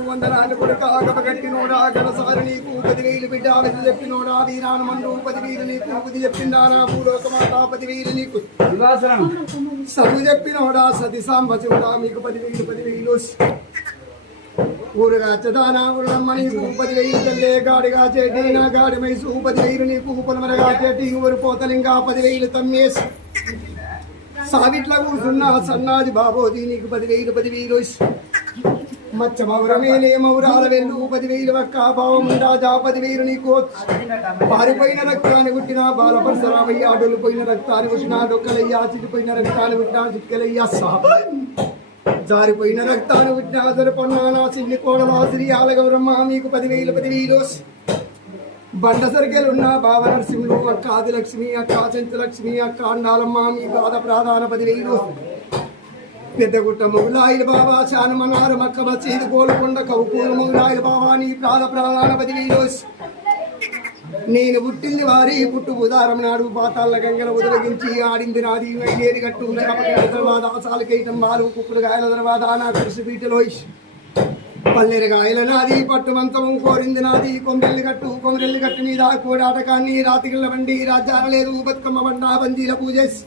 నీకు వందనాలు కొడుక గబగట్టినోడా గడసారు నీకు 10,000 బిడ్డ వెతి చెప్పినోడా వీరాను మండు 10,000 నీకు బుద్ధి చెప్పిందానా భూలోకమాత 10,000 నీకు చదువు చెప్పినోడా సతి సాంబశివుడా మీకు 10,000 ఊరుగా చదానా ఉడమ్మ నీకు 10,000 తల్లే గాడిగా చేటి నా గాడి మైసు 10,000 నీకు పొలమరగా చేటి ఊరు పోతలింగా 10,000 తమ్మేసి సావిట్ల కూర్చున్న సన్నాది బాబోది నీకు 10,000 మచ్చ మౌరమేలే మౌరాల వెళ్ళు 10,000 ఒక్క భావం రాజా 10,000 నీకు పారిపోయిన రక్తాన్ని పుట్టిన బాలపరశరామయ్య డొల్లిపోయిన రక్తాన్ని పుట్టిన డొక్కలయ్యా చిటిపోయిన రక్తాన్ని పుట్టిన చిట్కలయ్యా జారిపోయిన రక్తాన్ని పుట్టిన జరపన్నానా సిన్ని కోడలా శ్రీయాల గౌరమ్మ మీకు 10,000 బండ సరికెలున్న బావ నరసింహులు అక్క ఆదిలక్ష్మి అక్క చెంచలక్ష్మి అక్క అండాలమ్మ మీ బాధ ప్రాధాన 10,000 పెద్దగుట్ట మొగులాయిల బాబా చానమన్నారు మక్క మసీదు గోల్కొండ కవుపూరు మొగులాయిల బాబా నీ ప్రాధాన 10,000 నేను పుట్టింది వారి పుట్టు ఉదారం నాడు పాతాళ్ళ గంగల ఉదలగించి ఆడింది నాది ఏది గట్టు తర్వాత ఆసాలకైతం మారు కుక్కుడు గాయల తర్వాత నా కృషి పీటలో పల్లెరు గాయల నాది పట్టుమంతం కోరింది నాది కొమ్రెల్లి గట్టు మీద కోడాటకాన్ని రాతిగిళ్ళ బండి రాజ్యాల లేదు బతుకమ్మ బండా బందీల పూజేసి